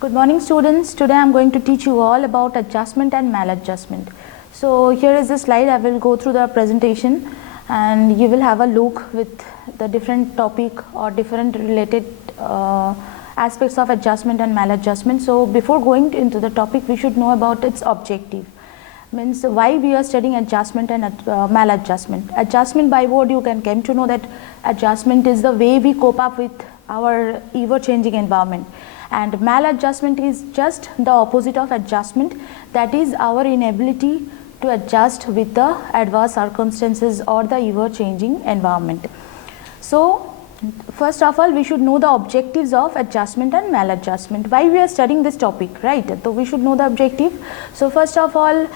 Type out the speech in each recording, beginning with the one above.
Good morning students. Today I am going to teach you all about adjustment and maladjustment. So here is the slide. I will go through the presentation and you will have a look with the different topic or different related aspects of adjustment and maladjustment. So before going into the topic, we should know about its objective. Means why we are studying adjustment and maladjustment. Adjustment by word you can come to know that adjustment is the way we cope up with our ever changing environment. And maladjustment is just the opposite of adjustment, that is our inability to adjust with the adverse circumstances or the ever changing environment. So first of all, we should know the objectives of adjustment and maladjustment. Why we are studying this topic, right? So we should know the objective. So first of all,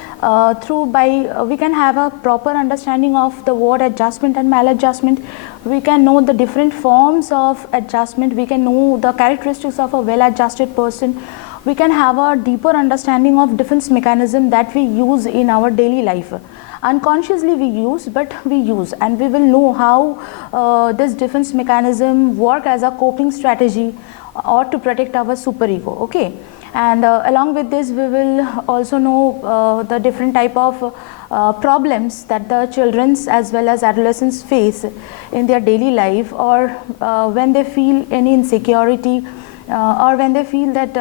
we can have a proper understanding of the word adjustment and maladjustment. We can know the different forms of adjustment. We can know the characteristics of a well-adjusted person. We can have a deeper understanding of defense mechanism that we use in our daily life. Unconsciously we use, but we use, and we will know how this defense mechanism work as a coping strategy or to protect our superego. Okay, and along with this we will also know the different type of problems that the children's as well as adolescents face in their daily life, or when they feel any insecurity or when they feel that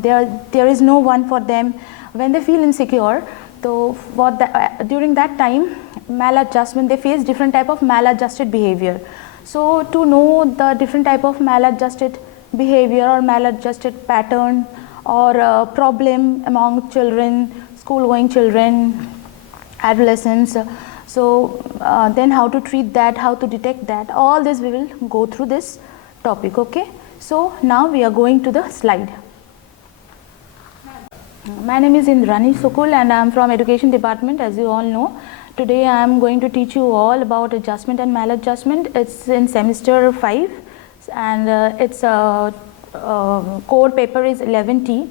there is no one for them, when they feel insecure. So during that time, maladjustment, they face different type of maladjusted behavior. So to know the different type of maladjusted behavior or maladjusted pattern or problem among children, school going children, adolescents, so then how to treat that, how to detect that, all this we will go through this topic. Okay, so now we are going to the slide. My name is Indrani Sukul and I am from Education Department, as you all know. Today I am going to teach you all about adjustment and maladjustment. It's in semester 5 and its core paper is 11T.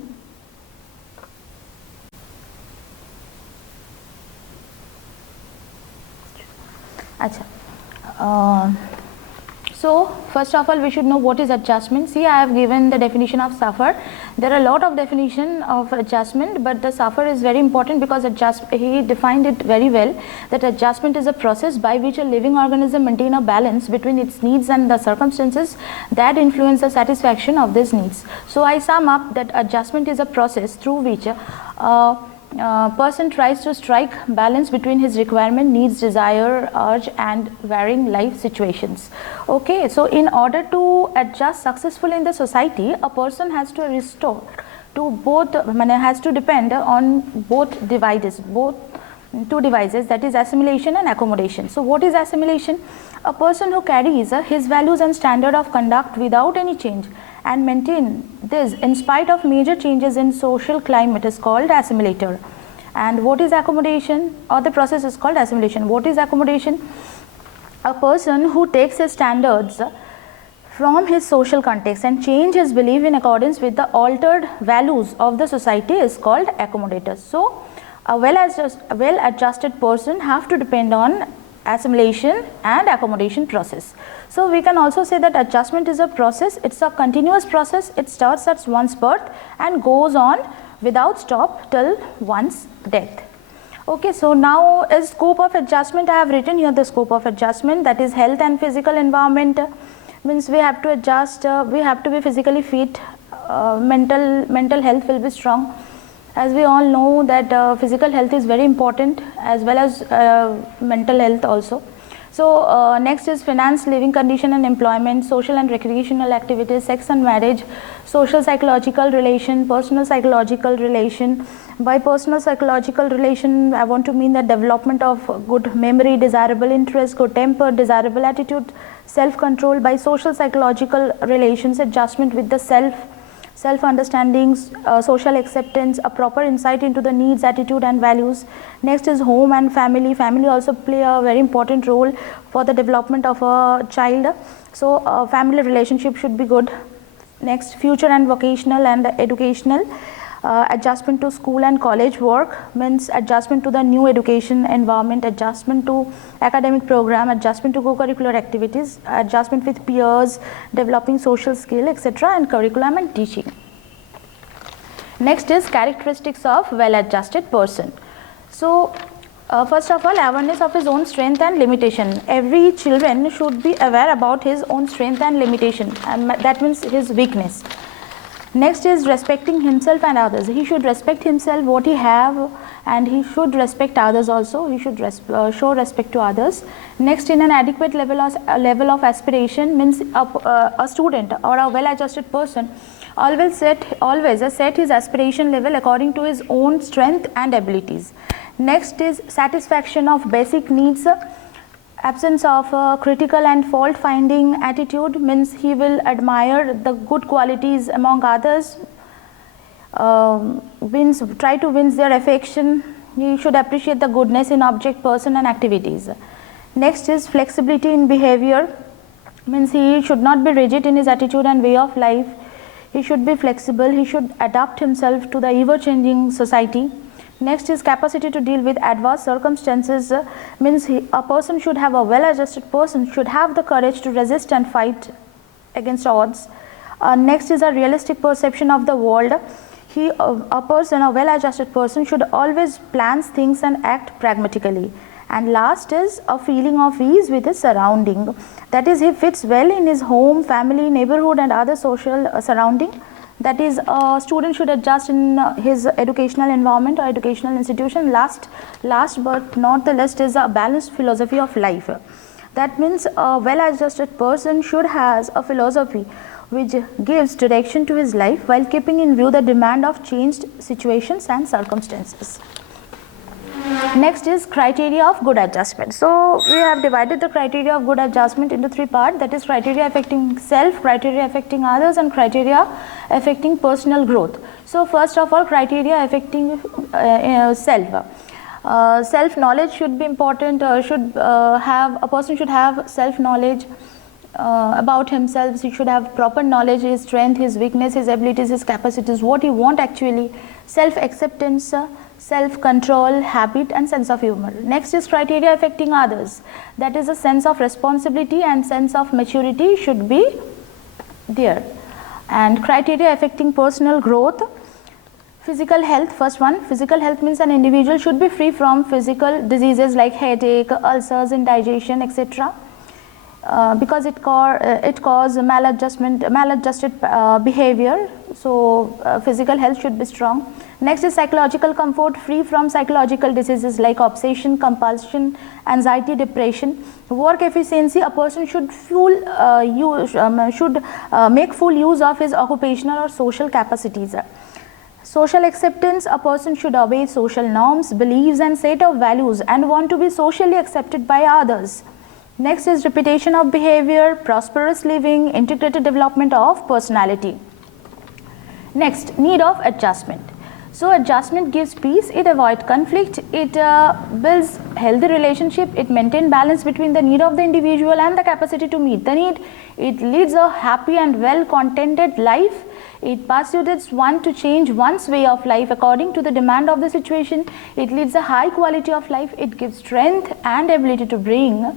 So first of all, we should know what is adjustment. See, I have given the definition of suffer. There are a lot of definition of adjustment, but the suffer is very important because he defined it very well, that adjustment is a process by which a living organism maintain a balance between its needs and the circumstances that influence the satisfaction of these needs. So I sum up that adjustment is a process through which person tries to strike balance between his requirement, needs, desire, urge and varying life situations. Okay, so in order to adjust successfully in the society, a person has to restore to both, has to depend on both two devices, that is assimilation and accommodation. So what is assimilation? A person who carries his values and standard of conduct without any change and maintain this in spite of major changes in social climate is called assimilator. And what is accommodation, or the process is called assimilation. What is accommodation? A person who takes his standards from his social context and change his belief in accordance with the altered values of the society is called accommodators. So a well-adjusted person have to depend on assimilation and accommodation process. So we can also say that adjustment is a process. It's a continuous process. It starts at one's birth and goes on without stop till one's death. Okay, so now as scope of adjustment, I have written here the scope of adjustment, that is health and physical environment. Means we have to adjust, we have to be physically fit, mental health will be strong. As we all know that physical health is very important as well as mental health also. So next is finance, living condition and employment, social and recreational activities, sex and marriage, social psychological relation, personal psychological relation. By personal psychological relation, I want to mean the development of good memory, desirable interest, good temper, desirable attitude, self-control. By social psychological relations, adjustment with the self-understanding, social acceptance, a proper insight into the needs, attitude and values. Next is home and family. Family also play a very important role for the development of a child. So family relationship should be good. Next, future and vocational and educational. Adjustment to school and college work means adjustment to the new education environment, adjustment to academic program, adjustment to co-curricular activities, adjustment with peers, developing social skill, etc., and curriculum and teaching. Next is characteristics of well-adjusted person. So first of all, awareness of his own strength and limitation. Every children should be aware about his own strength and limitation, and that means his weakness. Next is respecting himself and others. He should respect himself, what he have, and he should respect others also. He should show respect to others. Next, in an adequate level of aspiration means a student or a well-adjusted person always set his aspiration level according to his own strength and abilities. Next is satisfaction of basic needs. Absence of critical and fault finding attitude means he will admire the good qualities among others, try to win their affection. He should appreciate the goodness in object, person and activities. Next is flexibility in behavior, means he should not be rigid in his attitude and way of life. He should be flexible, he should adapt himself to the ever changing society. Next is capacity to deal with adverse circumstances, means a person should have, a well-adjusted person should have the courage to resist and fight against odds. Next is a realistic perception of the world. A well-adjusted person should always plan things and act pragmatically. And last is a feeling of ease with his surrounding. That is, he fits well in his home, family, neighborhood and other social surrounding. That is, a student should adjust in his educational environment or educational institution. Last but not the least is a balanced philosophy of life. That means a well-adjusted person should have a philosophy which gives direction to his life while keeping in view the demand of changed situations and circumstances. Next is criteria of good adjustment. So we have divided the criteria of good adjustment into three parts, that is criteria affecting self, criteria affecting others and criteria affecting personal growth. So first of all, criteria affecting self. Self-knowledge should be important, a person should have self-knowledge about himself. He should have proper knowledge, his strength, his weakness, his abilities, his capacities, what he wants actually, self-acceptance, self-control, habit and sense of humor. Next is criteria affecting others. That is a sense of responsibility and sense of maturity should be there. And criteria affecting personal growth. Physical health, first one, physical health means an individual should be free from physical diseases like headache, ulcers, indigestion, etc. Because it causes maladjusted behavior, so physical health should be strong. Next is psychological comfort, free from psychological diseases like obsession, compulsion, anxiety, depression. Work efficiency, a person should make full use of his occupational or social capacities. Social acceptance, a person should obey social norms, beliefs and set of values and want to be socially accepted by others. Next is repetition of behavior, prosperous living, integrated development of personality. Next, need of adjustment. So adjustment gives peace, it avoids conflict, it builds healthy relationship, it maintains balance between the need of the individual and the capacity to meet the need. It leads a happy and well-contented life. It persuades one to change one's way of life according to the demand of the situation. It leads a high quality of life. It gives strength and ability to bring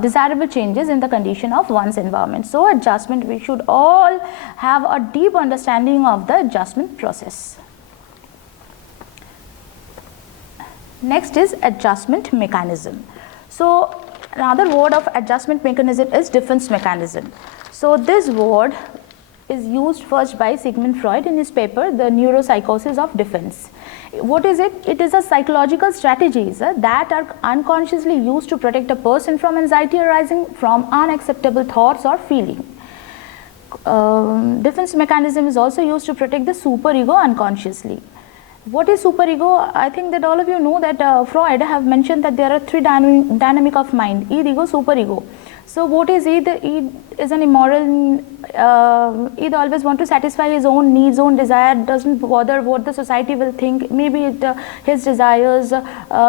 desirable changes in the condition of one's environment. So adjustment, we should all have a deep understanding of the adjustment process. Next is adjustment mechanism. So another word of adjustment mechanism is defense mechanism. So this word is used first by Sigmund Freud in his paper, The Neuropsychosis of Defense. What is it? It is a psychological strategies that are unconsciously used to protect a person from anxiety arising from unacceptable thoughts or feeling. Defense mechanism is also used to protect the superego unconsciously. What is superego? I think that all of you know that Freud have mentioned that there are three dynamic of mind: id, ego, superego. So what is id? Id is an immoral. Id always want to satisfy his own needs, own desire, doesn't bother what the society will think. Maybe his desires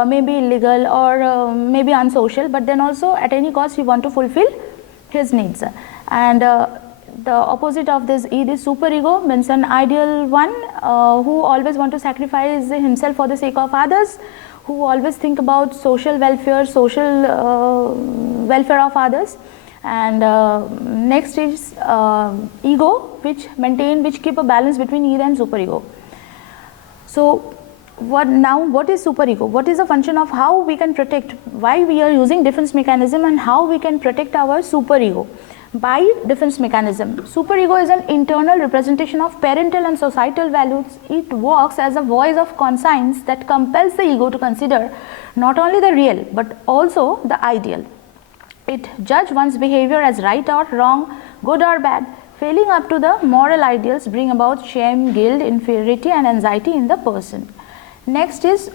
may be illegal or maybe unsocial, but then also at any cost he want to fulfill his needs. And the opposite of this id is superego, means an ideal one who always want to sacrifice himself for the sake of others, who always think about social welfare, welfare of others. And next is ego, which keep a balance between id and superego. So what is superego? What is the function of how we can protect, why we are using defense mechanism and how we can protect our superego? By defense mechanism, superego is an internal representation of parental and societal values. It works as a voice of conscience that compels the ego to consider not only the real but also the ideal. It judges one's behavior as right or wrong, good or bad. Failing up to the moral ideals bring about shame, guilt, inferiority and anxiety in the person. Next is,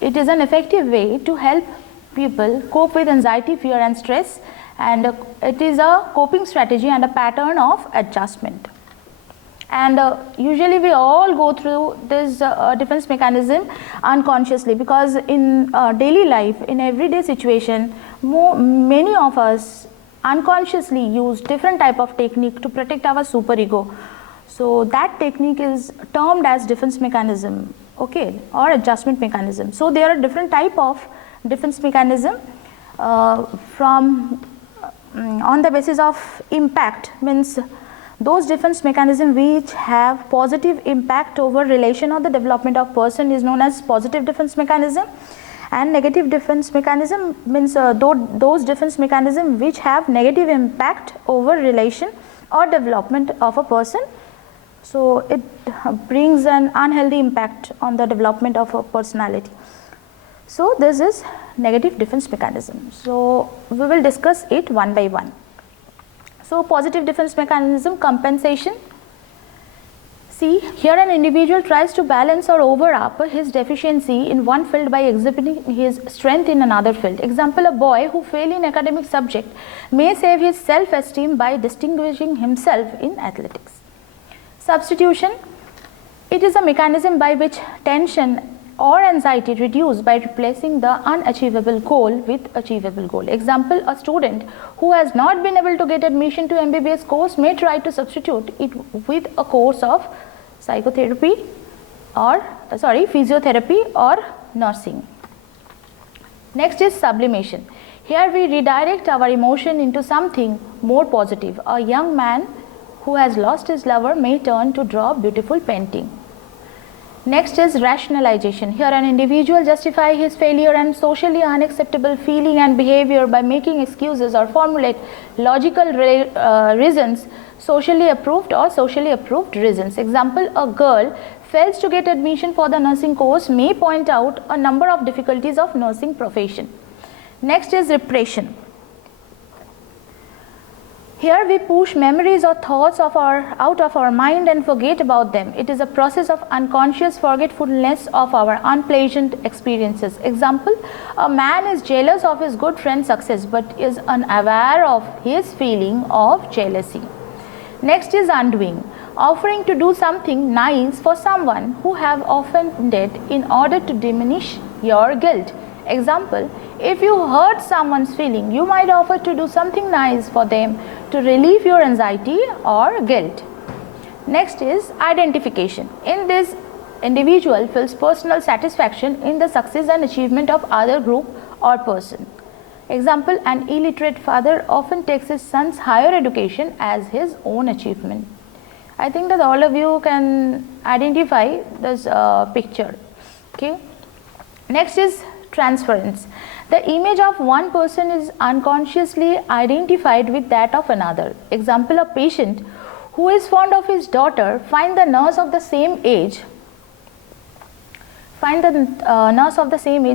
it is an effective way to help people cope with anxiety, fear and stress, and it is a coping strategy and a pattern of adjustment. And usually we all go through this defense mechanism unconsciously, because in daily life, in everyday situation, many of us unconsciously use different type of technique to protect our superego. So that technique is termed as defense mechanism, okay, or adjustment mechanism. So there are different type of defense mechanism from on the basis of impact, means those defense mechanism which have positive impact over relation or the development of person is known as positive defense mechanism, and negative defense mechanism means those defense mechanism which have negative impact over relation or development of a person. So it brings an unhealthy impact on the development of a personality. So this is negative defense mechanism. So we will discuss it one by one. So positive defense mechanism, compensation. See, here an individual tries to balance or over-up his deficiency in one field by exhibiting his strength in another field. Example, a boy who fails in academic subject may save his self-esteem by distinguishing himself in athletics. Substitution. It is a mechanism by which tension or anxiety reduced by replacing the unachievable goal with achievable goal. Example, a student who has not been able to get admission to MBBS course may try to substitute it with a course of physiotherapy or nursing. Next is sublimation. Here we redirect our emotion into something more positive. A young man who has lost his lover may turn to draw beautiful painting. Next is rationalization. Here an individual justifies his failure and socially unacceptable feeling and behavior by making excuses or formulate logical reasons, socially approved or socially approved reasons. Example, a girl fails to get admission for the nursing course may point out a number of difficulties of nursing profession. Next is repression. Here we push memories or thoughts out of our mind and forget about them. It is a process of unconscious forgetfulness of our unpleasant experiences. Example, a man is jealous of his good friend's success but is unaware of his feeling of jealousy. Next is undoing. Offering to do something nice for someone who have offended in order to diminish your guilt. Example, if you hurt someone's feeling, you might offer to do something nice for them to relieve your anxiety or guilt. Next is identification. In this, individual feels personal satisfaction in the success and achievement of other group or person. Example, an illiterate father often takes his son's higher education as his own achievement. I think that all of you can identify this picture. Okay. Next is transference. The image of one person is unconsciously identified with that of another. Example, a patient who is fond of his daughter finds the nurse of the same age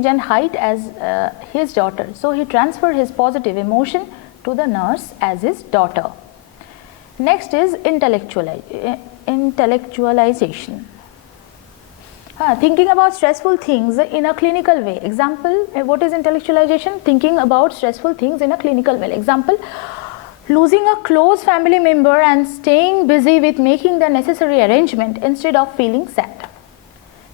and height as his daughter. So he transfers his positive emotion to the nurse as his daughter. Next is intellectualization. Thinking about stressful things in a clinical way. Example, what is intellectualization? Thinking about stressful things in a clinical way. Example, losing a close family member and staying busy with making the necessary arrangement instead of feeling sad.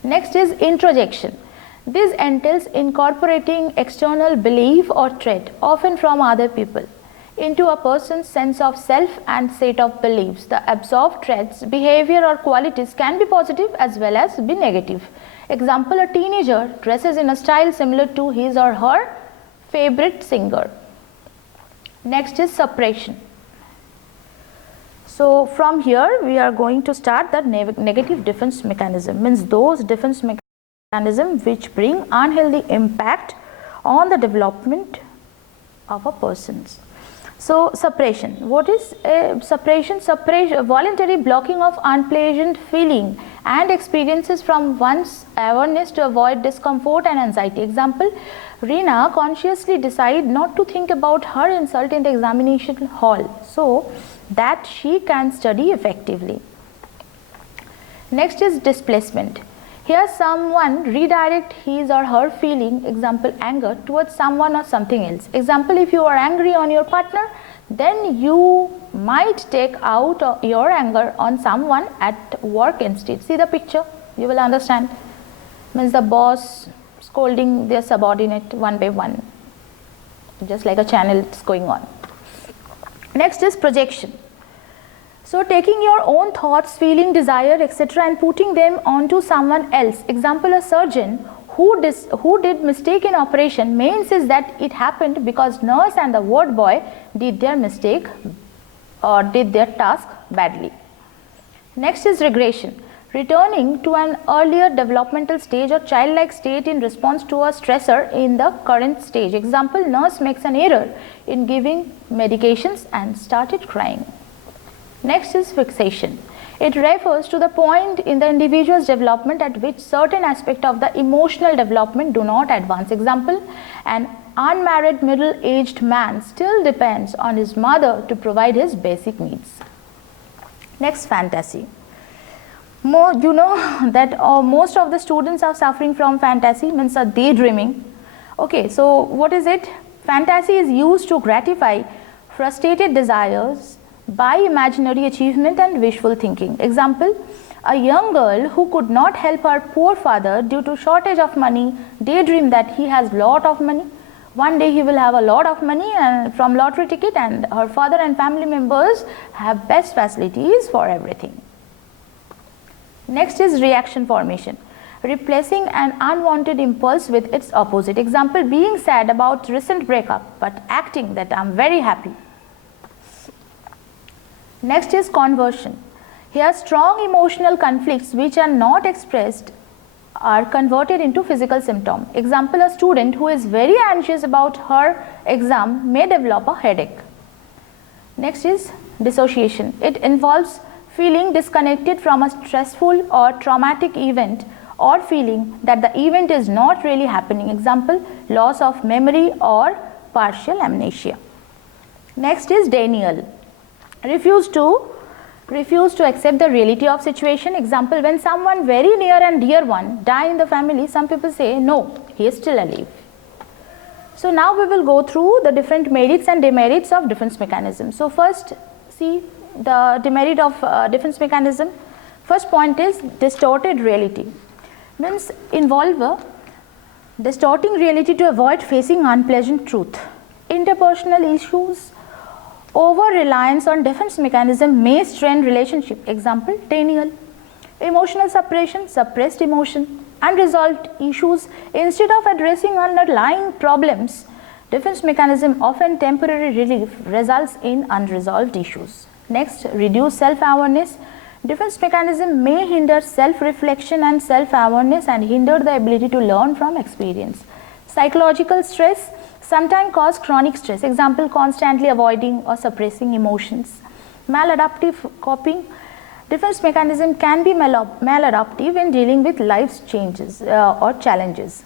Next is introjection. This entails incorporating external belief or trait, often from other people, into a person's sense of self and set of beliefs. The absorbed traits, behavior or qualities can be positive as well as be negative. Example, a teenager dresses in a style similar to his or her favorite singer. Next is suppression. So from here we are going to start the negative defense mechanism, means those defense mechanisms which bring unhealthy impact on the development of a person's. So suppression, what is suppression? Voluntary blocking of unpleasant feeling and experiences from one's awareness to avoid discomfort and anxiety. Example, Reena consciously decide not to think about her insult in the examination hall so that she can study effectively. Next is displacement. Here someone redirect his or her feeling, example anger, towards someone or something else. Example, if you are angry on your partner, then you might take out your anger on someone at work instead. See the picture, you will understand. Means the boss scolding their subordinate one by one, just like a channel is going on. Next is projection. So taking your own thoughts, feeling, desire, etc. and putting them onto someone else. Example, a surgeon who did mistake in operation may insist that it happened because nurse and the ward boy did their mistake or did their task badly. Next is regression. Returning to an earlier developmental stage or childlike state in response to a stressor in the current stage. Example, nurse makes an error in giving medications and started crying. Next is fixation. It refers to the point in the individual's development at which certain aspects of the emotional development do not advance. Example, an unmarried middle-aged man still depends on his mother to provide his basic needs. Next, fantasy. You know that most of the students are suffering from fantasy, means a daydreaming. Okay, so what is it? Fantasy is used to gratify frustrated desires by imaginary achievement and wishful thinking. Example, a young girl who could not help her poor father due to shortage of money daydream that he has lot of money. One day he will have a lot of money and from lottery ticket, and her father and family members have best facilities for everything. Next is reaction formation. Replacing an unwanted impulse with its opposite. Example, being sad about recent breakup but acting that I am very happy. Next is conversion. Here strong emotional conflicts which are not expressed are converted into physical symptom. Example, a student who is very anxious about her exam may develop a headache. Next is dissociation. It involves feeling disconnected from a stressful or traumatic event or feeling that the event is not really happening. Example, loss of memory or partial amnesia. Next is denial. Refuse to accept the reality of situation. Example, when someone very near and dear one die in the family, some people say no, he is still alive. So now we will go through the different merits and demerits of defense mechanism. So first, see the demerit of defense mechanism. First point is distorted reality, means involve distorting reality to avoid facing unpleasant truth. Interpersonal issues. Over-reliance on defense mechanism may strain relationship. Example, denial. Emotional suppression, suppressed emotion. Unresolved issues. Instead of addressing underlying problems, defense mechanism, often temporary relief, results in unresolved issues. Next, reduce self-awareness. Defense mechanism may hinder self-reflection and self-awareness and hinder the ability to learn from experience. Psychological stress sometimes cause chronic stress. Example, constantly avoiding or suppressing emotions. Maladaptive coping. Defense mechanism can be maladaptive in dealing with life's changes or challenges.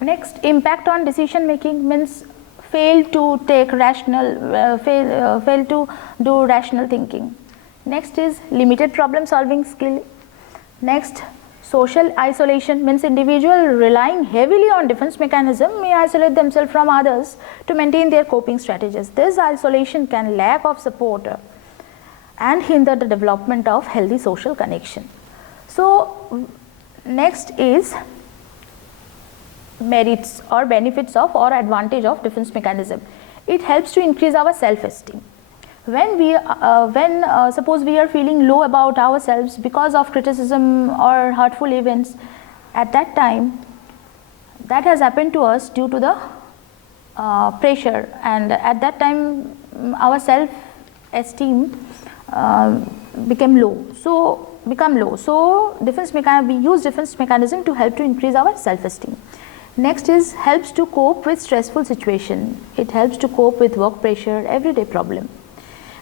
Next, impact on decision making, means fail to take rational, fail to do rational thinking. Next is limited problem solving skill. Next, social isolation, means individual relying heavily on defense mechanism may isolate themselves from others to maintain their coping strategies. This isolation can lack of support and hinder the development of healthy social connection. So next is merits or benefits of or advantage of defense mechanism. It helps to increase our self-esteem. When suppose we are feeling low about ourselves because of criticism or hurtful events, at that time that has happened to us due to the pressure, and at that time our self-esteem become low. So we use defense mechanism to help to increase our self-esteem. Next is helps to cope with stressful situation. It helps to cope with work pressure, everyday problem.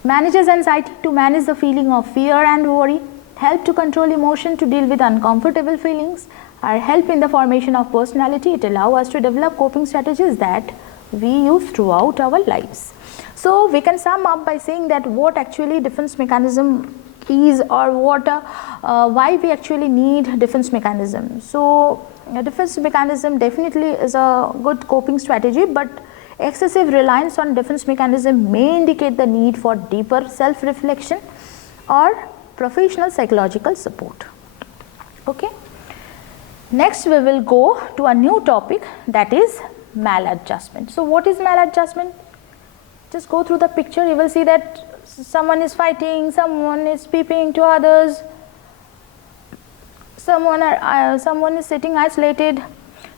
Manages anxiety to manage the feeling of fear and worry. Help to control emotion to deal with uncomfortable feelings. Or help in the formation of personality. It allows us to develop coping strategies that we use throughout our lives. So we can sum up by saying that what actually defense mechanism is, or what why we actually need defense mechanism. So a defense mechanism definitely is a good coping strategy, but excessive reliance on defense mechanism may indicate the need for deeper self-reflection or professional psychological support. Okay. Next we will go to a new topic, that is maladjustment. So what is maladjustment? Just go through the picture, you will see that someone is fighting, someone is peeping to others, someone is sitting isolated.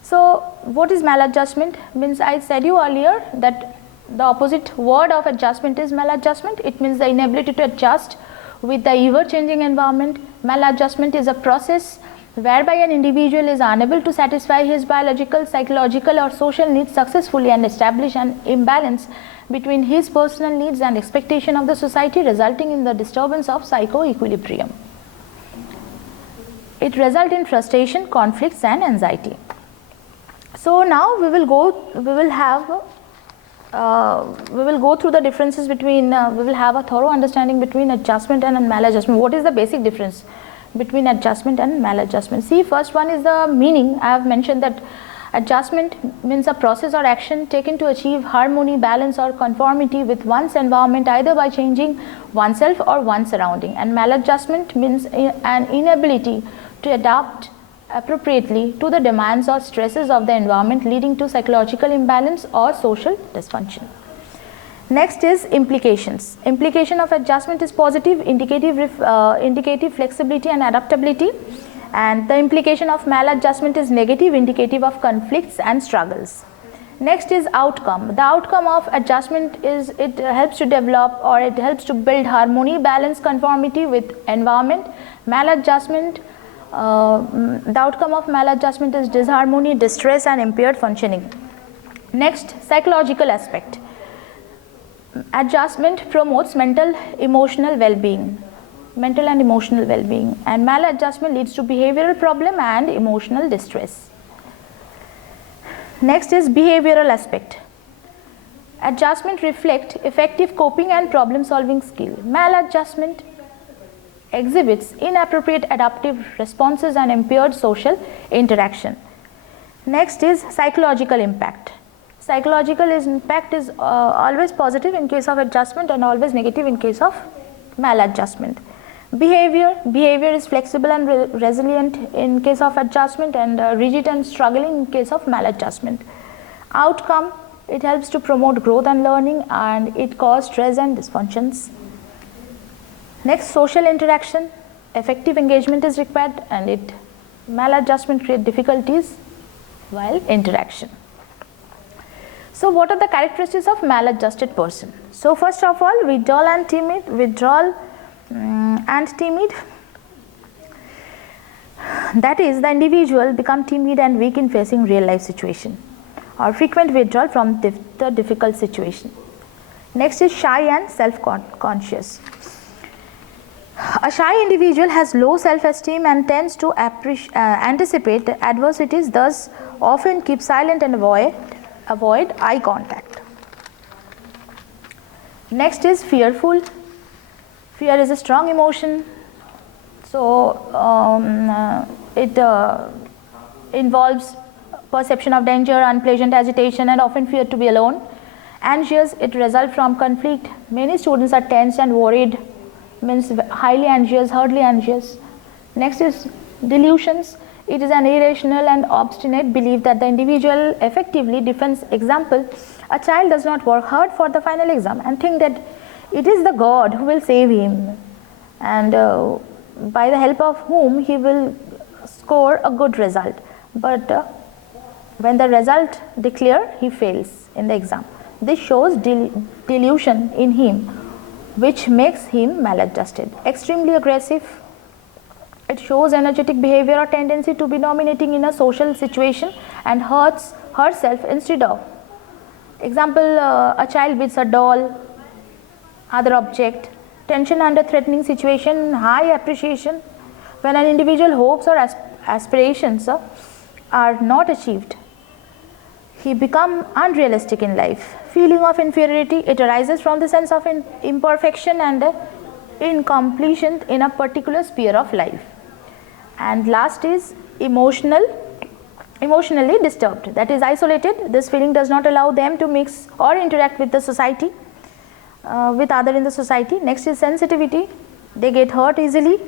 So what is maladjustment? Means I said you earlier that the opposite word of adjustment is maladjustment. It means the inability to adjust with the ever changing environment. Maladjustment is a process whereby an individual is unable to satisfy his biological, psychological or social needs successfully and establish an imbalance between his personal needs and expectation of the society, resulting in the disturbance of psycho-equilibrium. It results in frustration, conflicts and anxiety. So now we will go through the differences between, we will have a thorough understanding between adjustment and maladjustment. What is the basic difference between adjustment and maladjustment? See, first one is the meaning. I have mentioned that adjustment means a process or action taken to achieve harmony, balance or conformity with one's environment, either by changing oneself or one's surrounding. And maladjustment means an inability to adapt appropriately to the demands or stresses of the environment, leading to psychological imbalance or social dysfunction. Next is implications. Implication of adjustment is positive, indicative flexibility and adaptability, and the implication of maladjustment is negative, indicative of conflicts and struggles. Next is outcome. The outcome of adjustment is it helps to develop, or it helps to build harmony, balance, conformity with environment. Maladjustment, the outcome of maladjustment is disharmony, distress and impaired functioning. Next, psychological aspect. Adjustment promotes mental and emotional well-being, and maladjustment leads to behavioral problem and emotional distress. Next is behavioral aspect. Adjustment reflects effective coping and problem solving skill. Maladjustment exhibits inappropriate adaptive responses and impaired social interaction. Next is psychological impact. Psychological impact is always positive in case of adjustment and always negative in case of maladjustment. Behavior is flexible and resilient in case of adjustment, and rigid and struggling in case of maladjustment. Outcome, it helps to promote growth and learning, and it causes stress and dysfunctions. Next, social interaction. Effective engagement is required, and maladjustment creates difficulties while interaction. So what are the characteristics of maladjusted person? So first of all, withdrawal and timid. That is, the individual become timid and weak in facing real life situation, or frequent withdrawal from the difficult situation. Next is shy and self-conscious. A shy individual has low self-esteem and tends to anticipate adversities, thus often keep silent and avoid eye contact. Next is fearful. Fear is a strong emotion, so it involves perception of danger, unpleasant agitation and often fear to be alone. Anxious, it results from conflict. Many students are tense and worried, means highly anxious, hardly anxious. Next is delusions. It is an irrational and obstinate belief that the individual effectively defends. Example, a child does not work hard for the final exam and think that it is the God who will save him, and by the help of whom he will score a good result. But when the result declared, he fails in the exam. This shows delusion in him, which makes him maladjusted. Extremely aggressive. It shows energetic behavior or tendency to be dominating in a social situation and hurts herself instead of. Example, a child beats a doll, other object. Tension under threatening situation, high appreciation. When an individual hopes or aspirations are not achieved, he becomes unrealistic in life. Feeling of inferiority, it arises from the sense of imperfection and incompletion in a particular sphere of life. And last is emotionally disturbed, that is isolated. This feeling does not allow them to mix or interact with the society, with other in the society. Next is sensitivity, they get hurt easily.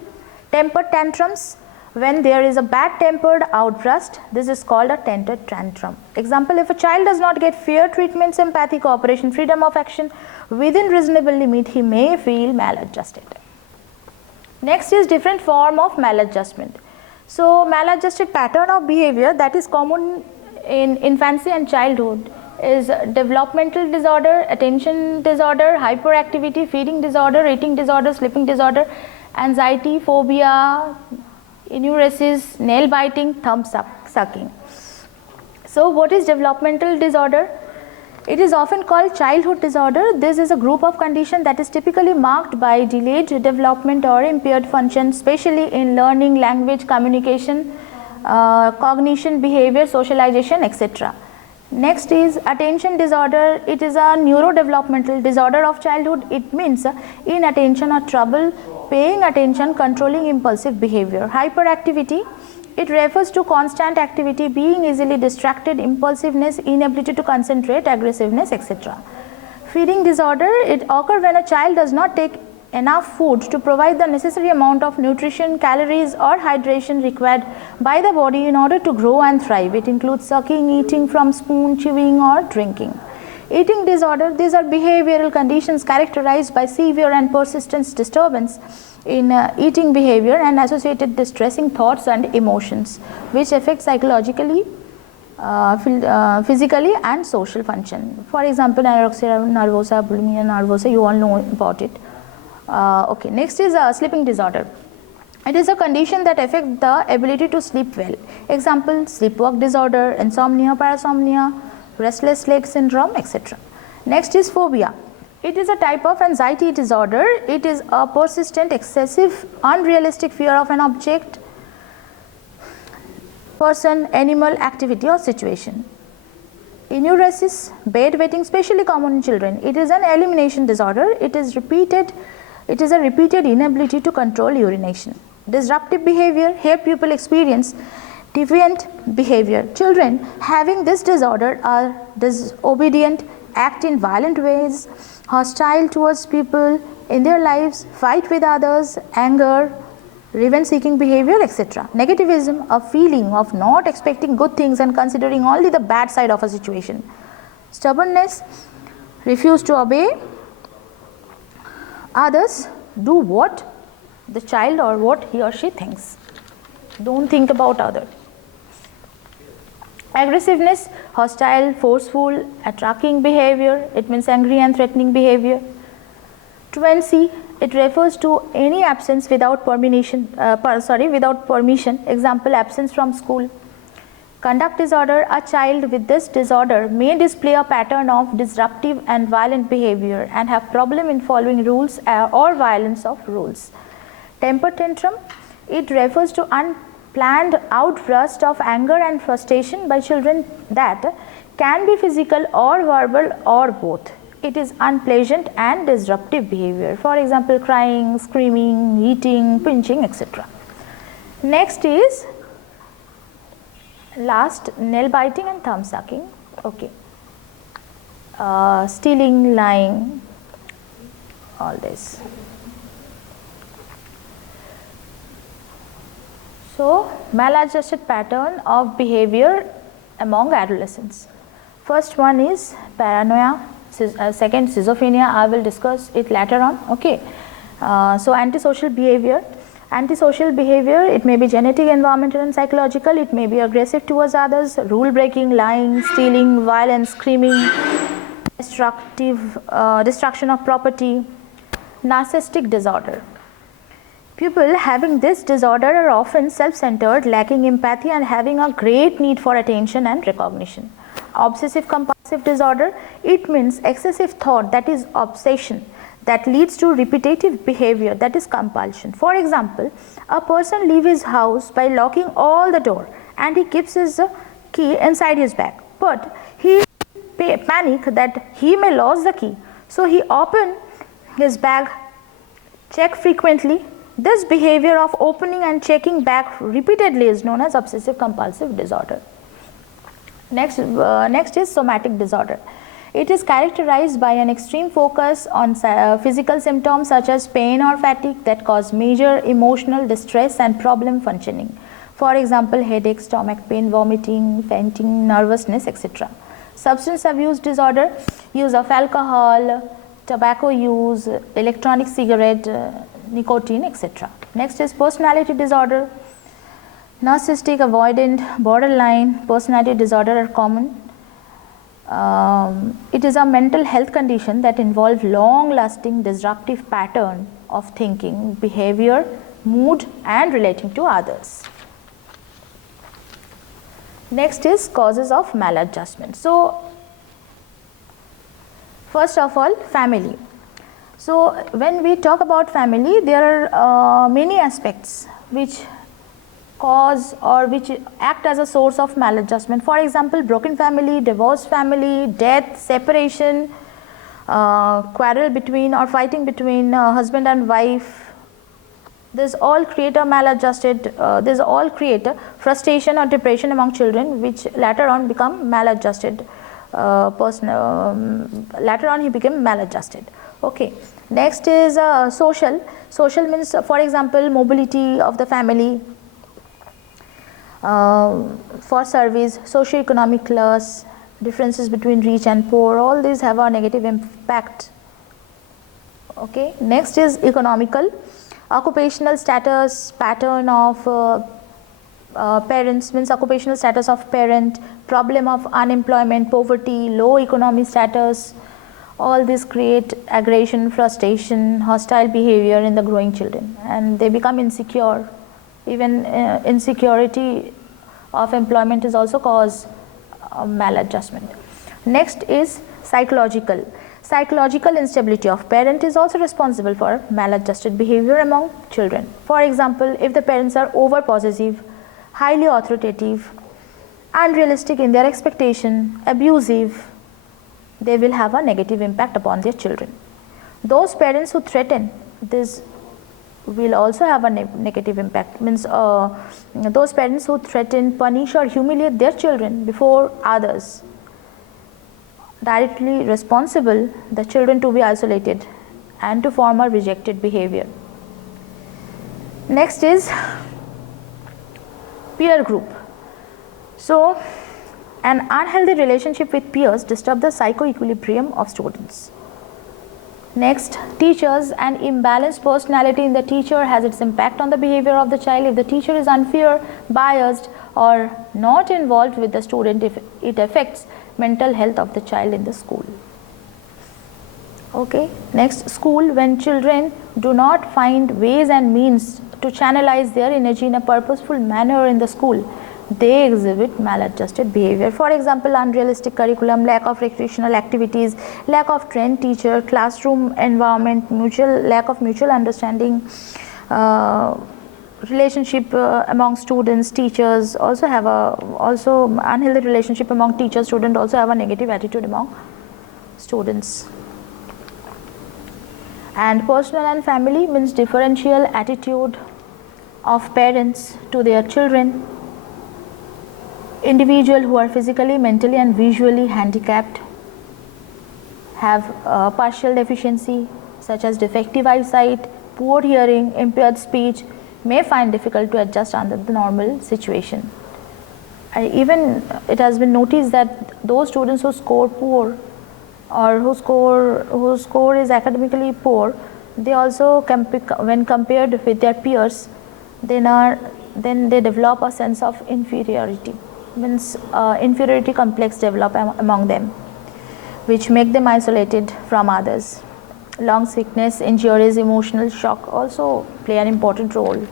Temper tantrums, when there is a bad tempered outburst, this is called a temper tantrum. Example, if a child does not get fair treatment, sympathy, cooperation, freedom of action within reasonable limit, he may feel maladjusted. Next is different form of maladjustment. So maladjusted pattern of behavior that is common in infancy and childhood is developmental disorder, attention disorder, hyperactivity, feeding disorder, eating disorder, sleeping disorder, anxiety, phobia, enuresis, nail biting, thumb sucking. So what is developmental disorder? It is often called childhood disorder. This is a group of conditions that is typically marked by delayed development or impaired function, especially in learning, language, communication, cognition, behavior, socialization, etc. Next is attention disorder. It is a neurodevelopmental disorder of childhood. It means inattention or trouble paying attention, controlling impulsive behavior. Hyperactivity, it refers to constant activity, being easily distracted, impulsiveness, inability to concentrate, aggressiveness, etc. Feeding disorder, it occurs when a child does not take enough food to provide the necessary amount of nutrition, calories or hydration required by the body in order to grow and thrive. It includes sucking, eating from spoon, chewing or drinking. Eating disorder, these are behavioral conditions characterized by severe and persistent disturbance in eating behavior and associated distressing thoughts and emotions, which affect psychologically, physically and social function. For example, anorexia nervosa, bulimia nervosa, you all know about it. Okay, next is sleeping disorder. It is a condition that affects the ability to sleep well. Example, sleepwalk disorder, insomnia, parasomnia, restless leg syndrome, etc. Next is phobia. It is a type of anxiety disorder. It is a persistent, excessive, unrealistic fear of an object, person, animal, activity or situation. Enuresis, bedwetting, especially common in children. It is an elimination disorder. It is a repeated inability to control urination. Disruptive behavior, here people experience deviant behavior. Children having this disorder are disobedient, act in violent ways, hostile towards people in their lives, fight with others, anger, revenge seeking behavior, etc. Negativism, a feeling of not expecting good things and considering only the bad side of a situation. Stubbornness, refuse to obey others, do what the child or what he or she thinks. Don't think about others. Aggressiveness, hostile, forceful, attacking behavior. It means angry and threatening behavior. Truancy, it refers to any absence without permission. Example, absence from school. Conduct disorder, a child with this disorder may display a pattern of disruptive and violent behavior and have problem in following rules or violence of rules. Temper tantrum, it refers to unplanned outburst of anger and frustration by children that can be physical or verbal or both. It is unpleasant and disruptive behavior. For example, crying, screaming, eating, pinching, etc. Next is last, nail biting and thumb sucking. Okay. Stealing, lying, all this. So, maladjusted pattern of behavior among adolescents. First one is paranoia, second schizophrenia. I will discuss it later on. Okay. So, antisocial behavior. Antisocial behavior, it may be genetic, environmental and psychological. It may be aggressive towards others, rule breaking, lying, stealing, violence, screaming, destruction of property. Narcissistic disorder. People having this disorder are often self-centered, lacking empathy and having a great need for attention and recognition. Obsessive compulsive disorder, it means excessive thought, that is obsession, that leads to repetitive behavior, that is compulsion. For example, a person leaves his house by locking all the door and he keeps his key inside his bag, but he panic that he may lose the key, so he open his bag, check frequently. This behavior of opening and checking bag repeatedly is known as obsessive compulsive disorder. Next is somatic disorder. It is characterized by an extreme focus on physical symptoms such as pain or fatigue that cause major emotional distress and problem functioning. For example, headache, stomach pain, vomiting, fainting, nervousness, etc. Substance abuse disorder, use of alcohol, tobacco use, electronic cigarette, nicotine, etc. Next is personality disorder. Narcissistic, avoidant, borderline personality disorder are common. It is a mental health condition that involves long-lasting disruptive pattern of thinking, behavior, mood, and relating to others. Next is causes of maladjustment. So, first of all, family. So, when we talk about family, there are many aspects which cause or which act as a source of maladjustment. For example, broken family, divorced family, death, separation, quarrel between or fighting between husband and wife. This all create a maladjusted, this all create a frustration or depression among children, which later on become maladjusted later on he became maladjusted. Okay. Next is social. Social means, for example, mobility of the family, for service, socio-economic class, differences between rich and poor, all these have a negative impact. Okay. Next is economical. Occupational status, pattern of parents, means occupational status of parent, problem of unemployment, poverty, low economic status, all this create aggression, frustration, hostile behavior in the growing children, and they become insecure. Even insecurity of employment is also cause maladjustment. Next is psychological. Psychological instability of parent is also responsible for maladjusted behavior among children. For example, if the parents are over possessive, highly authoritative, unrealistic in their expectation, abusive, they will have a negative impact upon their children. Those parents who threaten, this will also have a negative impact. Means those parents who threaten, punish or humiliate their children before others, directly responsible the children to be isolated and to form a rejected behavior. Next is peer group. So, an unhealthy relationship with peers disturb the psycho-equilibrium of students. Next, teachers. An imbalanced personality in the teacher has its impact on the behavior of the child. If the teacher is unfair, biased or not involved with the student, if it affects mental health of the child in the school. Okay. Next, school. When children do not find ways and means to channelize their energy in a purposeful manner in the school, they exhibit maladjusted behavior. For example, unrealistic curriculum, lack of recreational activities, lack of trained teacher, classroom environment, lack of mutual understanding, relationship among students, teachers also have unhealthy relationship among teachers, students also have a negative attitude among students. And personal and family means differential attitude of parents to their children. Individuals who are physically, mentally and visually handicapped have partial deficiency such as defective eyesight, poor hearing, impaired speech, may find difficult to adjust under the normal situation. Even it has been noticed that those students who score poor or whose score is academically poor, they also when compared with their peers, then they develop a sense of inferiority. Means inferiority complex develop among them, which make them isolated from others. long sickness, injuries, emotional shock also play an important role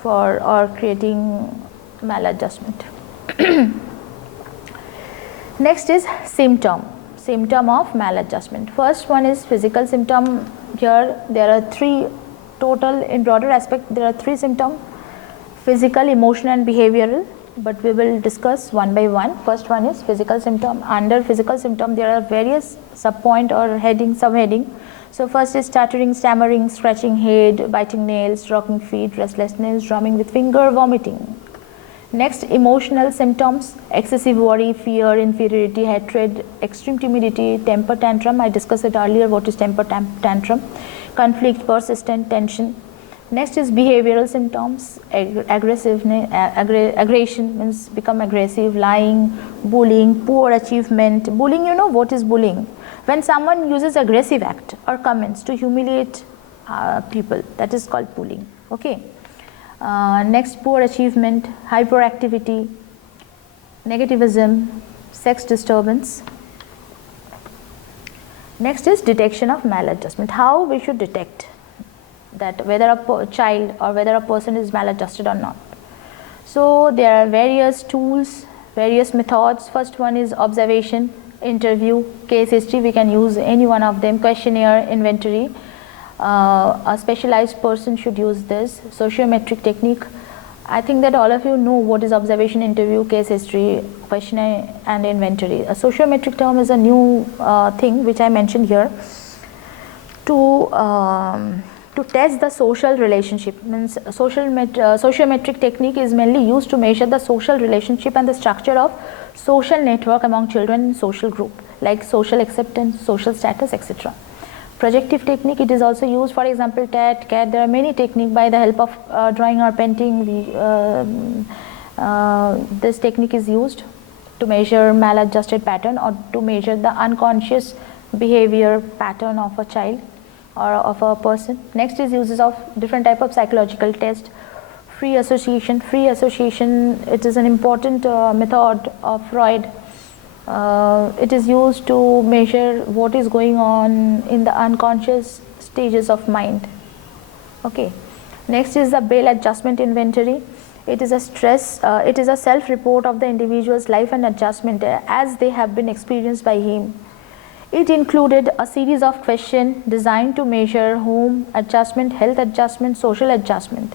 for or creating maladjustment. Next is symptom of maladjustment. First one is physical symptom. Here there are three total, in broader aspect there are three symptoms: physical, emotional and behavioral, but we will discuss one by one. First one is physical symptom. Under physical symptom there are various subpoint or heading, subheading. So first is stuttering, stammering, scratching head, biting nails, rocking feet, restlessness, drumming with finger, vomiting. Next, emotional symptoms: excessive worry, fear, inferiority, hatred, extreme timidity, temper tantrum. I discussed it earlier, what is temper tantrum. Conflict, persistent tension. Next is behavioral symptoms: aggressiveness, aggression means become aggressive, lying, bullying, poor achievement. Bullying, you know what is bullying? When someone uses aggressive act or comments to humiliate people, that is called bullying. Okay. Next, poor achievement, hyperactivity, negativism, sex disturbance. Next is detection of maladjustment. How we should detect that whether a child or whether a person is maladjusted or not. So there are various tools, various methods. First one is observation, interview, case history. We can use any one of them. Questionnaire, inventory. A specialized person should use this. Sociometric technique. I think that all of you know what is observation, interview, case history, questionnaire and inventory. A sociometric term is a new thing which I mentioned here. To test the social relationship, means sociometric technique is mainly used to measure the social relationship and the structure of social network among children in social group, like social acceptance, social status, etc. Projective technique, it is also used, for example, TAT, CAT. There are many techniques by the help of drawing or painting. This technique is used to measure maladjusted pattern or to measure the unconscious behavior pattern of a child or of a person. Next is uses of different type of psychological test. Free association, it is an important method of Freud. It is used to measure what is going on in the unconscious stages of mind. Okay. Next is the Braille adjustment inventory. It is a self-report of the individual's life and adjustment as they have been experienced by him. It included a series of questions designed to measure home adjustment, health adjustment, social adjustment.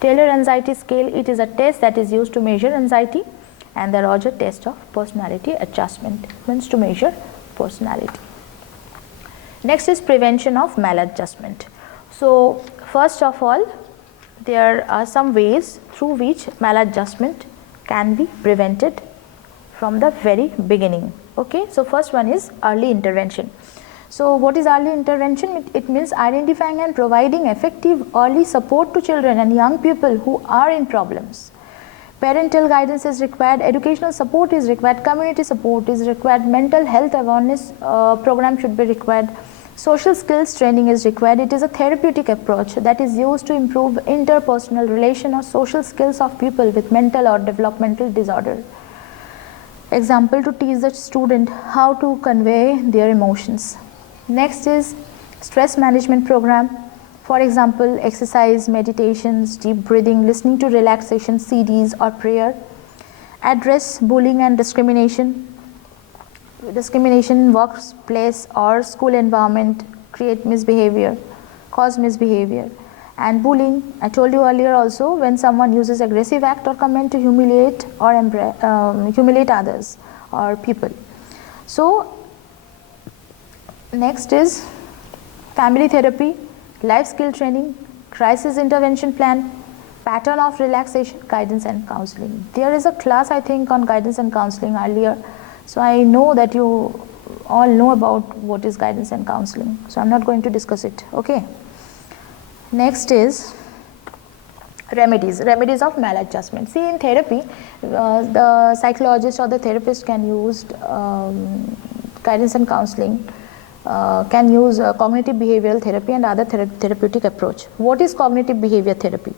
Taylor Anxiety Scale, it is a test that is used to measure anxiety, and the Roger test of personality adjustment, means to measure personality. Next is prevention of maladjustment. So first of all, there are some ways through which maladjustment can be prevented from the very beginning. Okay, so first one is early intervention. So what is early intervention? It means identifying and providing effective early support to children and young people who are in problems. Parental guidance is required, educational support is required, community support is required, mental health awareness program should be required, social skills training is required. It is a therapeutic approach that is used to improve interpersonal relation or social skills of people with mental or developmental disorder. Example, to teach the student how to convey their emotions. Next is stress management program. For example, exercise, meditations, deep breathing, listening to relaxation CDs or prayer. Address bullying and discrimination. Discrimination in workplace or school environment create misbehavior, cause misbehavior. And bullying, I told you earlier also, when someone uses aggressive act or comment to humiliate or humiliate others or people. So next is family therapy, life skill training, crisis intervention plan, pattern of relaxation, guidance and counseling. There is a class I think on guidance and counseling earlier. So I know that you all know about what is guidance and counseling. So I'm not going to discuss it. Okay. Next is remedies of maladjustment. See, in therapy, the psychologist or the therapist can use guidance and counseling, can use cognitive behavioral therapy and other therapeutic approach. What is cognitive behavior therapy?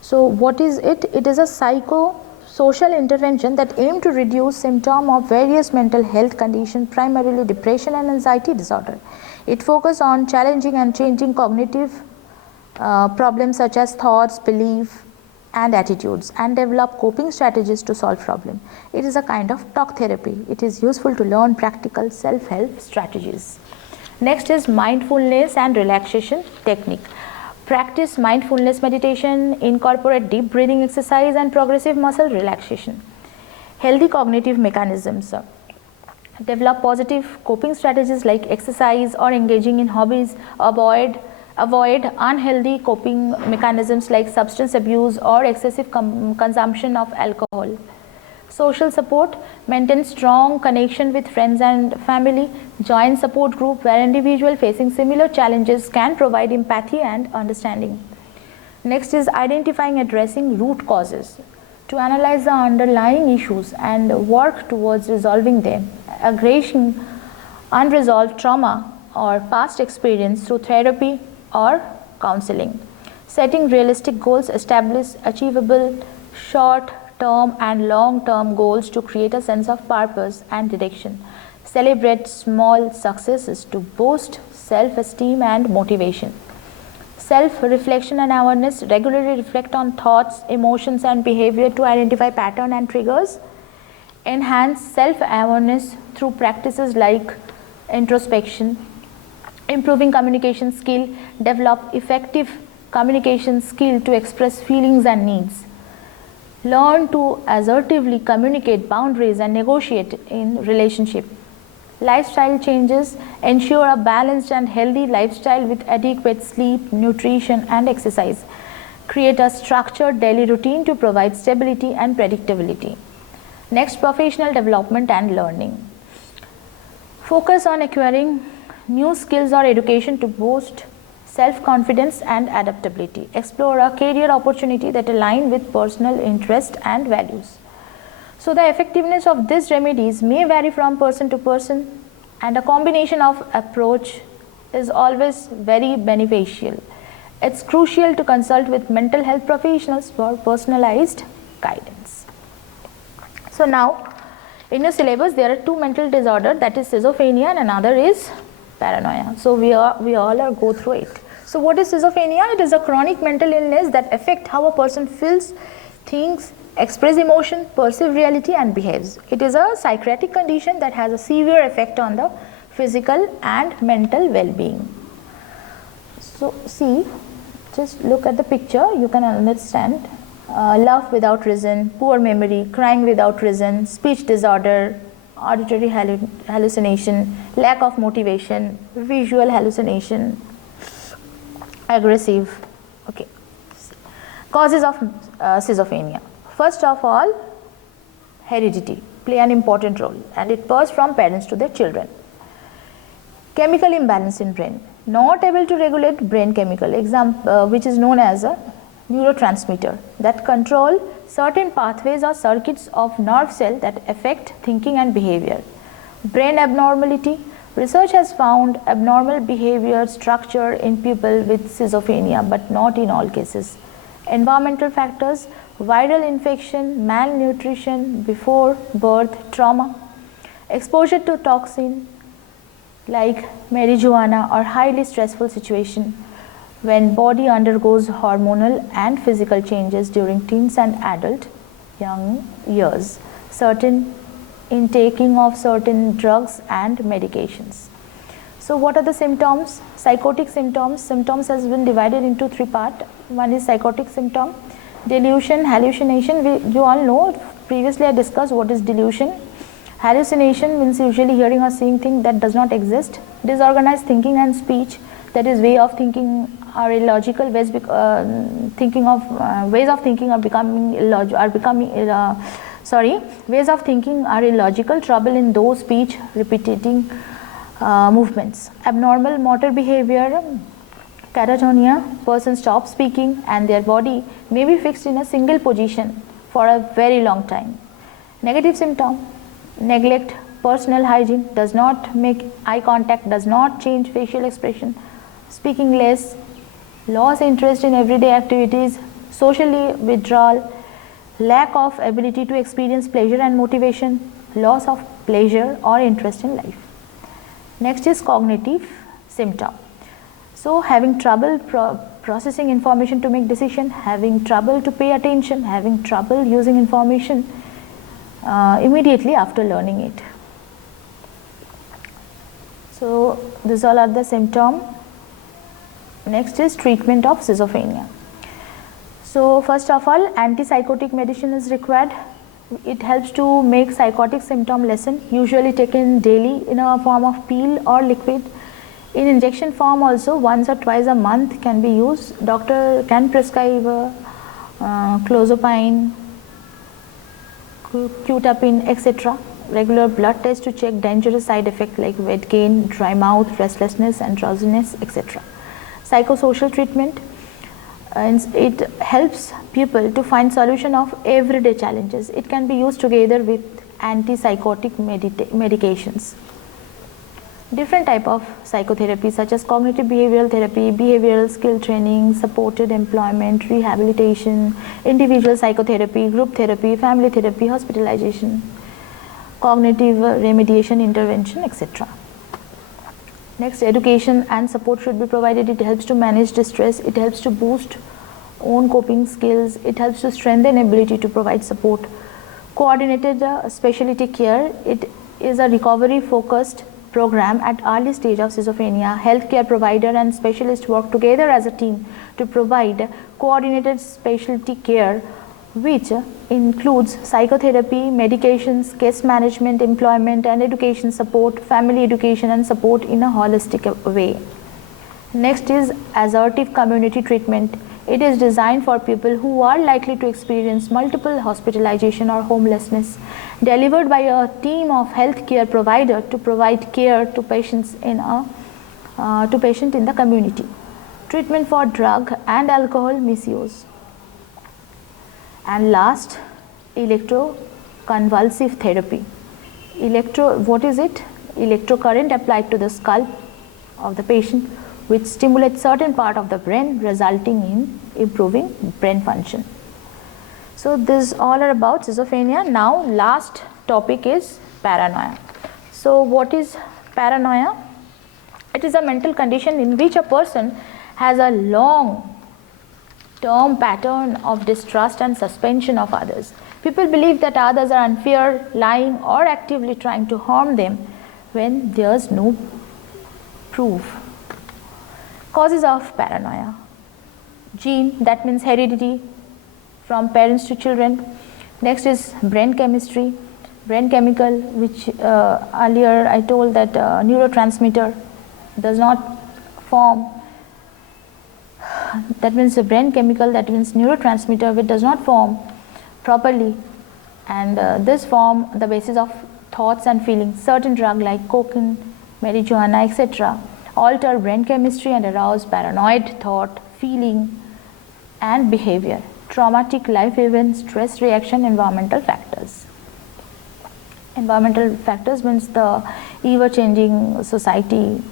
So what is it? It is a psychosocial intervention that aim to reduce symptom of various mental health conditions, primarily depression and anxiety disorder. It focuses on challenging and changing cognitive problems such as thoughts, belief, and attitudes, and develop coping strategies to solve problems. It is a kind of talk therapy. It is useful to learn practical self-help strategies. Next is mindfulness and relaxation technique. Practice mindfulness meditation, incorporate deep breathing exercise and progressive muscle relaxation. Healthy cognitive mechanisms. Develop positive coping strategies like exercise or engaging in hobbies. Avoid unhealthy coping mechanisms like substance abuse or excessive consumption of alcohol. Social support. Maintain strong connection with friends and family. Join support group where individuals facing similar challenges can provide empathy and understanding. Next is identifying addressing root causes. To analyze the underlying issues and work towards resolving them. Aggression, unresolved trauma or past experience through therapy or counseling. Setting realistic goals, establish achievable short-term and long-term goals to create a sense of purpose and direction. Celebrate small successes to boost self-esteem and motivation. Self-reflection and awareness. Regularly reflect on thoughts, emotions, and behavior to identify pattern and triggers. Enhance self-awareness through practices like introspection. Improving communication skill. Develop effective communication skill to express feelings and needs. Learn to assertively communicate boundaries and negotiate in relationship. Lifestyle changes. Ensure a balanced and healthy lifestyle with adequate sleep, nutrition, and exercise. Create a structured daily routine to provide stability and predictability. Next, professional development and learning. Focus on acquiring new skills or education to boost self-confidence and adaptability. Explore a career opportunity that align with personal interest and values. So the effectiveness of these remedies may vary from person to person, and a combination of approach is always very beneficial. It's crucial to consult with mental health professionals for personalized guidance. So now, in your syllabus there are two mental disorders, that is schizophrenia and another is paranoia. So we all are go through it. So what is schizophrenia? It is a chronic mental illness that affects how a person feels, thinks, express emotion, perceive reality and behaves. It is a psychiatric condition that has a severe effect on the physical and mental well-being. So see, just look at the picture, you can understand. Love without reason, poor memory, crying without reason, speech disorder, auditory hallucination, lack of motivation, visual hallucination, aggressive. Okay. Causes of schizophrenia. First of all, heredity play an important role, and it passes from parents to their children. Chemical imbalance in brain, not able to regulate brain chemical, which is known as a neurotransmitter that control certain pathways or circuits of nerve cell that affect thinking and behavior. Brain abnormality. Research has found abnormal behavior structure in people with schizophrenia, but not in all cases. Environmental factors, viral infection, malnutrition before birth, trauma, exposure to toxin like marijuana or highly stressful situation when body undergoes hormonal and physical changes during teens and adult young years, certain intaking of certain drugs and medications. So what are the symptoms? Psychotic symptoms. Symptoms has been divided into three parts. One is psychotic symptom, delusion, hallucination. You all know, previously I discussed what is delusion. Hallucination means usually hearing or seeing things that does not exist. Disorganized thinking and speech, that is way of thinking are illogical, ways of thinking are becoming ways of thinking are illogical, trouble in those speech, repeating movements. Abnormal motor behavior, catatonia, person stops speaking and their body may be fixed in a single position for a very long time. Negative symptom, neglect personal hygiene, does not make eye contact, does not change facial expression, speaking less, loss interest in everyday activities, socially withdrawal, lack of ability to experience pleasure and motivation, loss of pleasure or interest in life. Next is cognitive symptom. So having trouble processing information to make decision, having trouble to pay attention, having trouble using information immediately after learning it. So these all are the symptoms. Next is treatment of schizophrenia. So first of all, antipsychotic medicine is required. It helps to make psychotic symptom lessen, usually taken daily in a form of pill or liquid. In injection form also, once or twice a month can be used. Doctor can prescribe clozapine, quetiapine, etc. Regular blood test to check dangerous side effects like weight gain, dry mouth, restlessness and drowsiness, etc. Psychosocial treatment, and it helps people to find solution of everyday challenges. It can be used together with antipsychotic medications. Different type of psychotherapy such as cognitive behavioral therapy, behavioral skill training, supported employment, rehabilitation, individual psychotherapy, group therapy, family therapy, hospitalization, cognitive remediation intervention, etc. Next, education and support should be provided. It helps to manage distress, it helps to boost own coping skills, it helps to strengthen ability to provide support. Coordinated specialty care, it is a recovery focused program at early stage of schizophrenia. Healthcare provider and specialist work together as a team to provide coordinated specialty care, which includes psychotherapy, medications, case management, employment and education support, family education and support in a holistic way. Next is assertive community treatment. It is designed for people who are likely to experience multiple hospitalization or homelessness, delivered by a team of healthcare provider to provide care to patients in the community. Treatment for drug and alcohol misuse. And last, electroconvulsive therapy. What is it? Electrocurrent applied to the scalp of the patient, which stimulates certain part of the brain, resulting in improving brain function. So this all are about schizophrenia. Now last topic is paranoia. So what is paranoia? It is a mental condition in which a person has a long term pattern of distrust and suspension of others. People believe that others are unfair, lying or actively trying to harm them when there's no proof. Causes of paranoia. Gene, that means heredity from parents to children. Next is brain chemistry, brain chemical, which earlier I told that neurotransmitter does not form. That means the brain chemical, that means neurotransmitter, which does not form properly, and this form the basis of thoughts and feelings. Certain drug like cocaine, marijuana, etc. alter brain chemistry and arouse paranoid thought, feeling and behavior. Traumatic life events, stress reaction, environmental factors. Environmental factors means the ever changing society.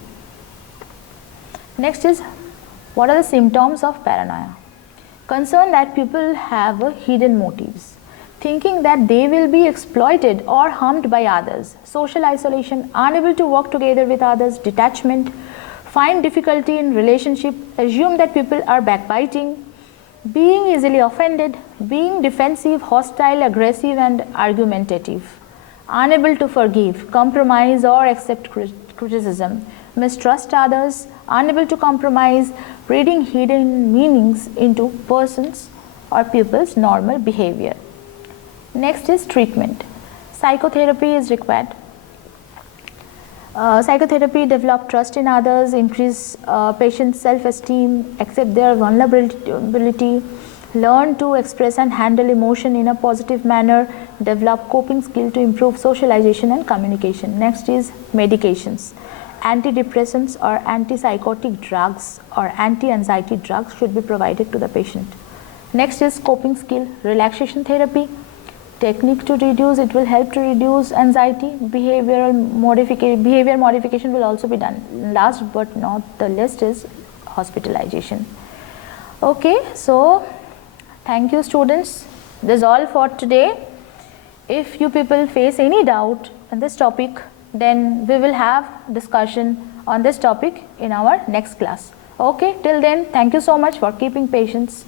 Next is, what are the symptoms of paranoia? Concern that people have hidden motives, thinking that they will be exploited or harmed by others, social isolation, unable to work together with others, detachment, find difficulty in relationship, assume that people are backbiting, being easily offended, being defensive, hostile, aggressive and argumentative, unable to forgive, compromise or accept criticism, mistrust others, unable to compromise, reading hidden meanings into persons or people's normal behavior. Next is treatment. Psychotherapy is required. Psychotherapy develop trust in others, increase patients' self-esteem, accept their vulnerability, learn to express and handle emotion in a positive manner, develop coping skill to improve socialization and communication. Next is medications. Antidepressants or antipsychotic drugs or anti-anxiety drugs should be provided to the patient. Next is coping skill, relaxation therapy, technique to reduce, it will help to reduce anxiety, behavior modification will also be done. Last but not the least is hospitalization. Okay, so thank you students. This is all for today. If you people face any doubt on this topic, then we will have discussion on this topic in our next class. Okay, till then, thank you so much for keeping patience.